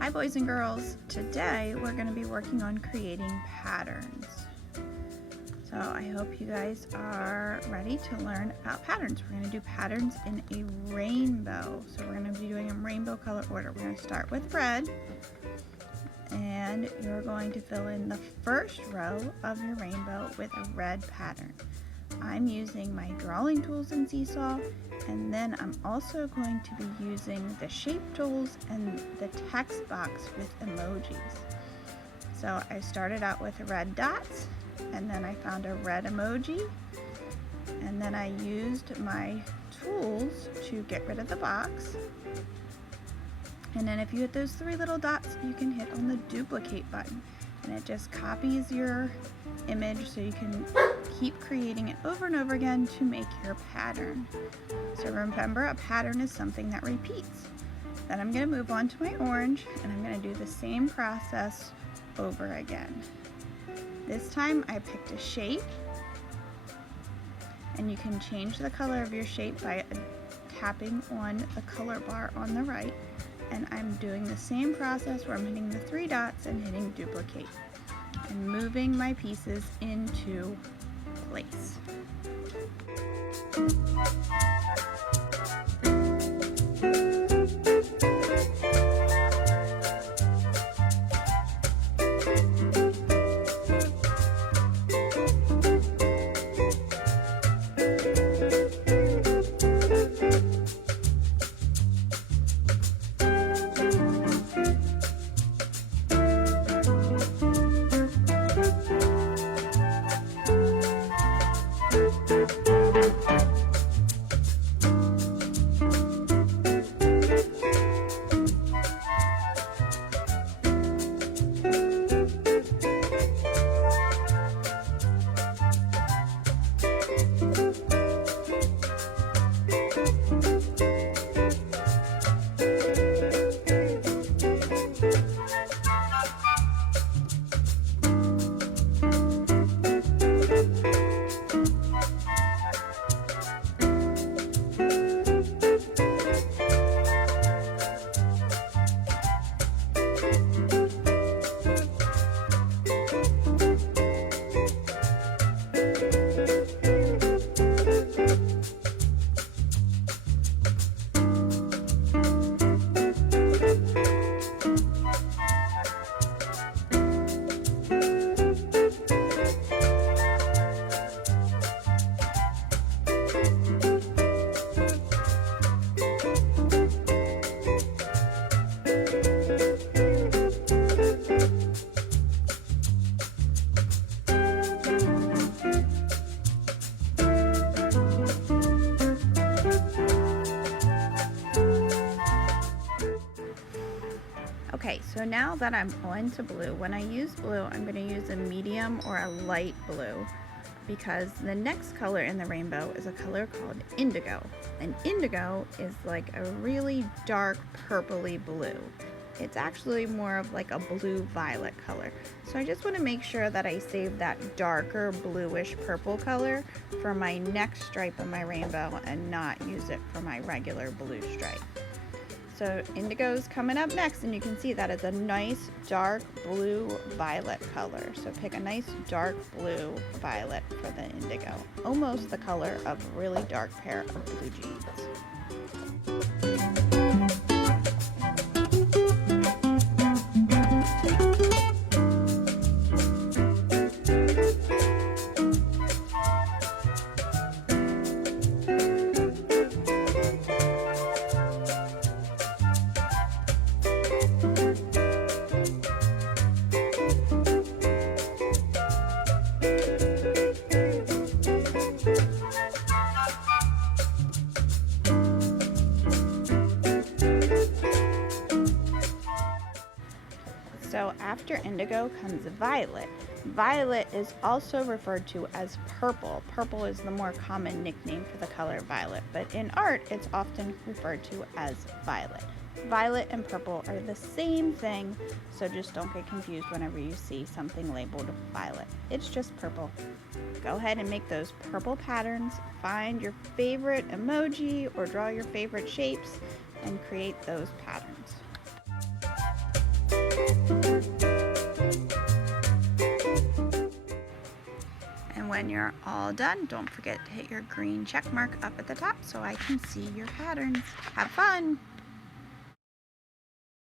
Hi boys and girls, today we're going to be working on creating patterns. So I hope you guys are ready to learn about patterns. We're going to do patterns in a rainbow. So we're going to be doing them rainbow color order. We're going to start with red, and you're going to fill in the first row of your rainbow with a red pattern. I'm using my drawing tools in Seesaw, and then I'm also going to be using the shape tools and the text box with emojis. So I started out with red dots, and then I found a red emoji, and then I used my tools to get rid of the box. And then if you hit those three little dots, you can hit on the duplicate button, and it just copies your image so you can keep creating it over and over again to make your pattern. So remember, a pattern is something that repeats. Then I'm going to move on to my orange, and I'm going to do the same process over again. This time I picked a shape, and you can change the color of your shape by tapping on the color bar on the right. And I'm doing the same process where I'm hitting the three dots and hitting duplicate and moving my pieces into place. Okay, so now that I'm on to blue, when I use blue, I'm going to use a medium or a light blue, because the next color in the rainbow is a color called indigo. And indigo is like a really dark purpley blue. It's actually more of like a blue-violet color. So I just want to make sure that I save that darker bluish purple color for my next stripe of my rainbow and not use it for my regular blue stripe. So indigo is coming up next, and you can see that it's a nice dark blue-violet color. So pick a nice dark blue-violet for the indigo. Almost the color of a really dark pair of blue jeans. So after indigo comes violet. Violet is also referred to as purple. Purple is the more common nickname for the color violet, but in art it's often referred to as violet. Violet and purple are the same thing, so just don't get confused whenever you see something labeled violet. It's just purple. Go ahead and make those purple patterns, find your favorite emoji or draw your favorite shapes, and create those patterns. when you're all done, don't forget to hit your green check mark up at the top so I can see your patterns. Have fun!